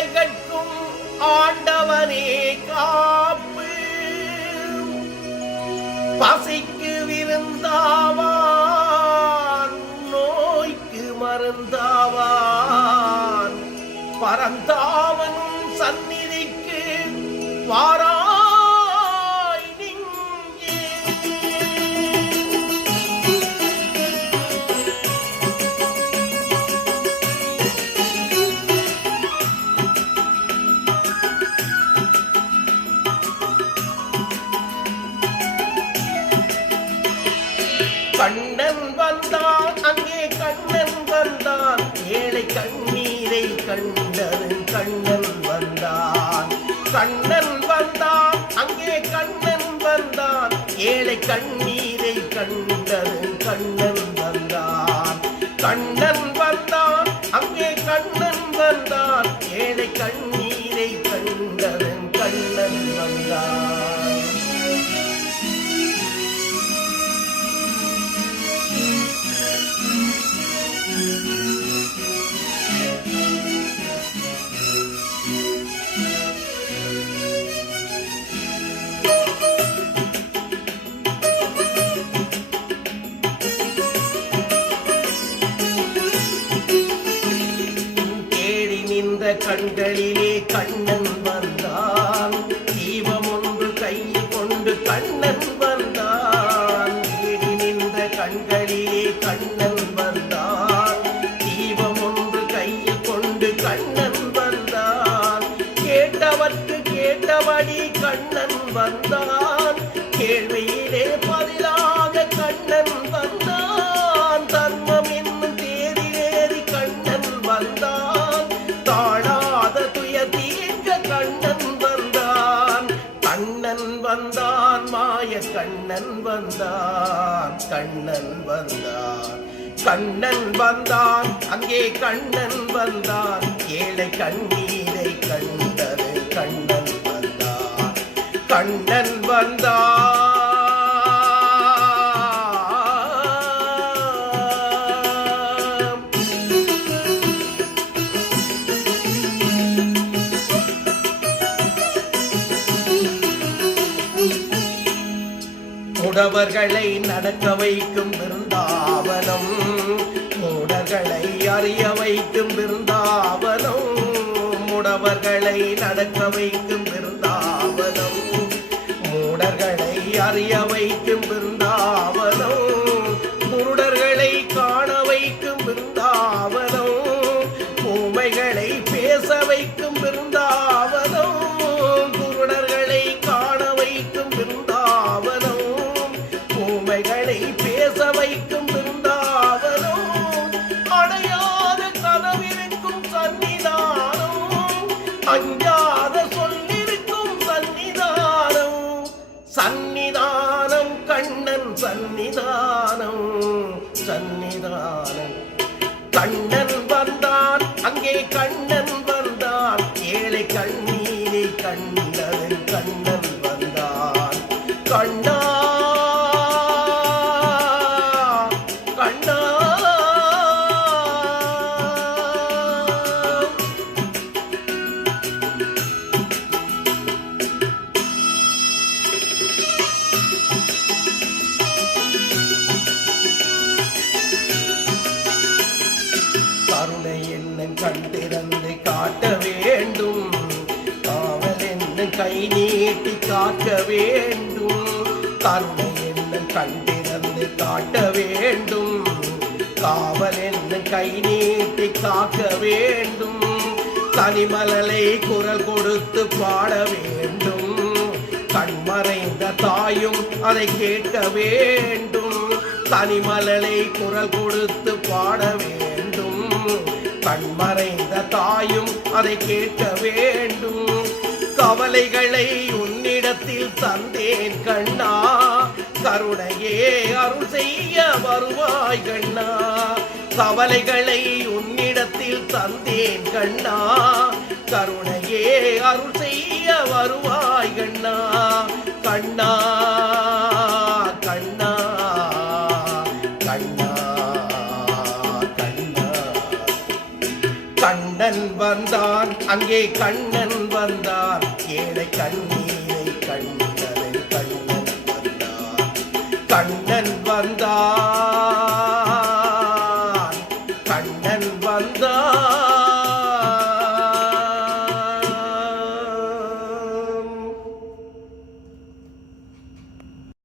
ஏழைகட்கும் ஆண்டவனே காப்பு. பசிக்கு விருந்தாவான், நோய்க்கு மருந்தாவான். பரந்தாவனும் சந்நிதிக்கு வாராய் நீங்கே. கண்ணன் வந்தான், அங்கே கண்ணன் வந்தான். ஏழை கண்ணீரை கண்டது கண்ணன் வந்தான். கண்ணன் வந்தான், அங்கே கண்ணன் வந்தான். ஏழை கண்ணீரை கண்டது கண்ணன் வந்தான். கண்ணன் வந்தான், அங்கே கண்ணன் வந்தான். ஏழை கண்ணீரை கண்டது கண்ணன் வந்தான். கண்களிலே கண்ணன் வந்தான். தீபம் ஒன்று கையில் கொண்டு கண்ணன் வந்தான். தேடி நின்ற கண்களிலே கண்ணன் வந்தான். தீபம் ஒன்று கையில் கொண்டு கண்ணன் வந்தான். கேட்டவர்க்கு கேட்டபடி கண்ணன் வந்தான். கேள்வியிலே பதிலாக கண்ணன் வந்தான். தர்மம் என்னும் தேரிலேறி கண்ணன் வந்தான். தாழாத துயர் தீர்க்க கண்ணன் வந்தான். கண்ணன் வந்தான், மாய கண்ணன் வந்தான். கண்ணன் வந்தான், கண்ணன் வந்தான். அங்கே கண்ணன் வந்தான். ஏழை கண்ணீரை கண்டது கண்ணன் வந்தான். கண்ணன் வந்தான். முடவர்களை நடக்க வைக்கும் விருந்தாவனம். மூடர்களை அறிய வைக்கும் விருந்தாவனம். முடவர்களை நடக்க வைக்கும் விருந்தாவனம். மூடர்களை அறிய வைக்கும் விருந்தாவனம். குருடர்களை காண வைக்கும் விருந்தாவனம். ஊமைகளை பேச வைக்கும் விருந்தாவனம். குருடர்களை காண வைக்கும் விருந்தாவனம். பேச வைக்கும் விருந்தாவனம். அடையாத கதவிருக்கும் சன்னிதானம். அஞ்சாத சொல்லிருக்கும் சன்னிதானம். சன்னிதானம் கண்ணன் சன்னிதானம். சன்னிதானம். கண்ணன் வந்தான், அங்கே கண்ணன் வந்தான். ஏழை கண்ணீரை கண்டது கண்ணன் வந்தான். கண்ணா கண்டிருந்து காட்ட வேண்டும். காவல் என்ன கை நீட்டி காக்க வேண்டும். கருணை என்ன கண்டிருந்து காட்ட வேண்டும். காவல் என்ன கை நீட்டி காக்க வேண்டும். கனிமலலை குரல் கொடுத்து பாட வேண்டும். கண்மறைந்த தாயும் அதை கேட்க வேண்டும். கனிமலலை குரல் கொடுத்து பாட வேண்டும். கண்மறைந்த தாயும் அதை கேட்க வேண்டும். கவலைகளை உன்னிடத்தில் தந்தேன் கண்ணா. கருணையே அருள் செய்ய வருவாய் கண்ணா. கவலைகளை உன்னிடத்தில் தந்தேன் கண்ணா. கருணையே அருள் செய்ய வருவாய் கண்ணா. கண்ணா கண்ணா கண்ணா கண்ணா. கண்ணன் வந்தான், அங்கே கண்ணன் வந்தார், ஏழை கண்ணீரை கண்டவன் கண்ணன் வந்தார். கண்ணன் வந்தார், கண்ணன்